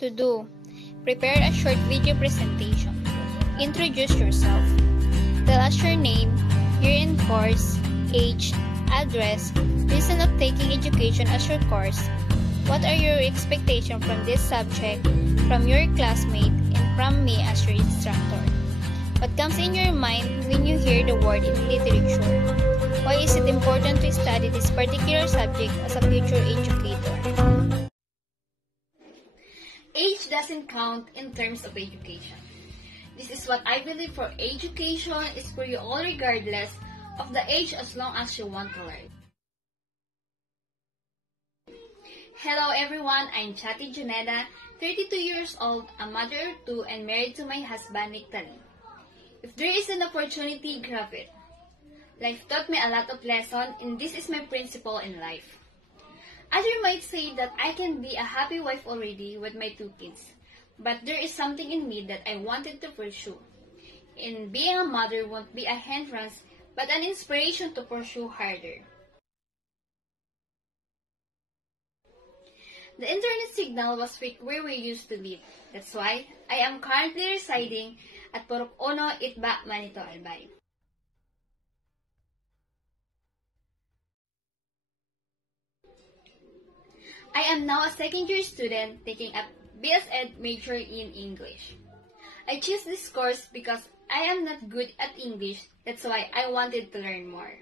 To do, prepare a short video presentation. Introduce yourself. Tell us your name, year and course, age, address, reason of taking education as your course. What are your expectations from this subject, from your classmate, and from me as your instructor? What comes in your mind when you hear the word in literature? Why is it important to study this particular subject as a future educator? Age doesn't count in terms of education. This is what I believe, for education is for you all regardless of the age, as long as you want to learn. Hello everyone, I'm Chati Juneda, 32 years old, a mother of two, and married to my husband Nictali. If there is an opportunity, grab it. Life taught me a lot of lessons, and this is my principle in life. Others might say that I can be a happy wife already with my two kids, but there is something in me that I wanted to pursue. And being a mother won't be a hindrance, but an inspiration to pursue harder. The internet signal was weak where we used to live. That's why I am currently residing at Purok Ono, Itba, Manito, Albay. I am now a second-year student taking a BS Ed major in English. I chose this course because I am not good at English, that's why I wanted to learn more.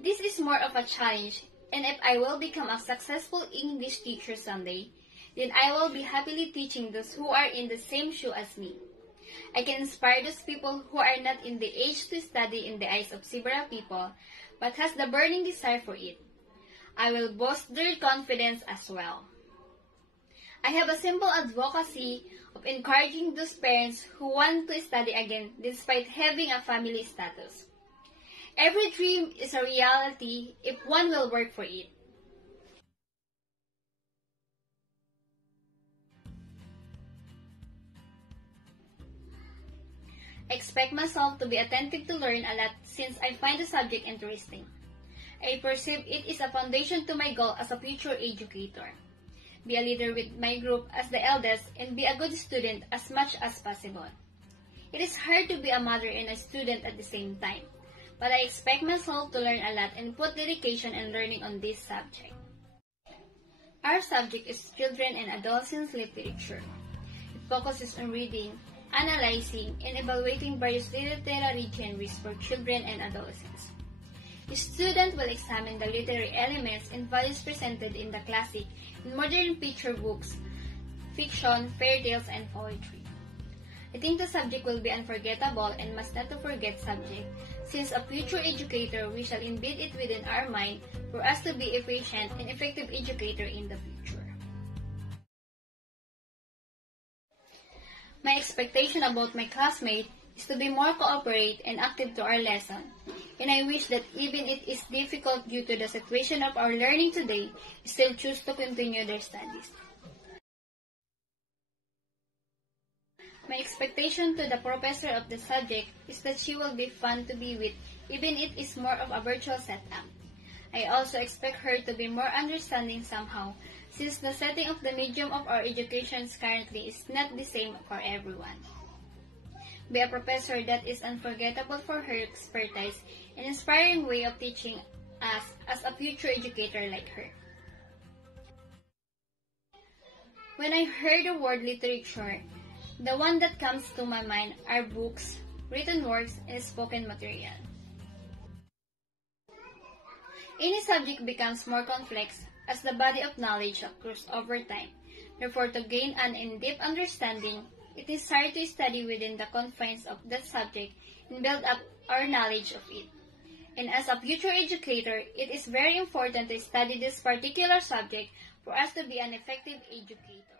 This is more of a challenge, and if I will become a successful English teacher someday, then I will be happily teaching those who are in the same shoe as me. I can inspire those people who are not in the age to study in the eyes of several people, but has the burning desire for it. I will boost their confidence as well. I have a simple advocacy of encouraging those parents who want to study again despite having a family status. Every dream is a reality if one will work for it. I expect myself to be attentive to learn a lot since I find the subject interesting. I perceive it is a foundation to my goal as a future educator. Be a leader with my group as the eldest and be a good student as much as possible. It is hard to be a mother and a student at the same time, but I expect myself to learn a lot and put dedication and learning on this subject. Our subject is Children and Adolescents Literature. It focuses on reading, analyzing, and evaluating various literary genres for children and adolescents. The student will examine the literary elements and values presented in the classic and modern picture books, fiction, fairy tales, and poetry. I think the subject will be unforgettable and must not to forget subject, since a future educator we shall embed it within our mind for us to be a patient and effective educator in the future. My expectation about my classmate is to be more cooperate and active to our lesson, and I wish that even it is difficult due to the situation of our learning today, still choose to continue their studies. My expectation to the professor of the subject is that she will be fun to be with, even if it is more of a virtual setup. I also expect her to be more understanding somehow, since the setting of the medium of our education currently is not the same for everyone. Be a professor that is unforgettable for her expertise and inspiring way of teaching us as a future educator like her. When I heard the word literature, the one that comes to my mind are books, written works, and spoken material. Any subject becomes more complex as the body of knowledge accrues over time. Therefore, to gain an in-depth understanding, it is hard to study within the confines of that subject and build up our knowledge of it. And as a future educator, it is very important to study this particular subject for us to be an effective educator.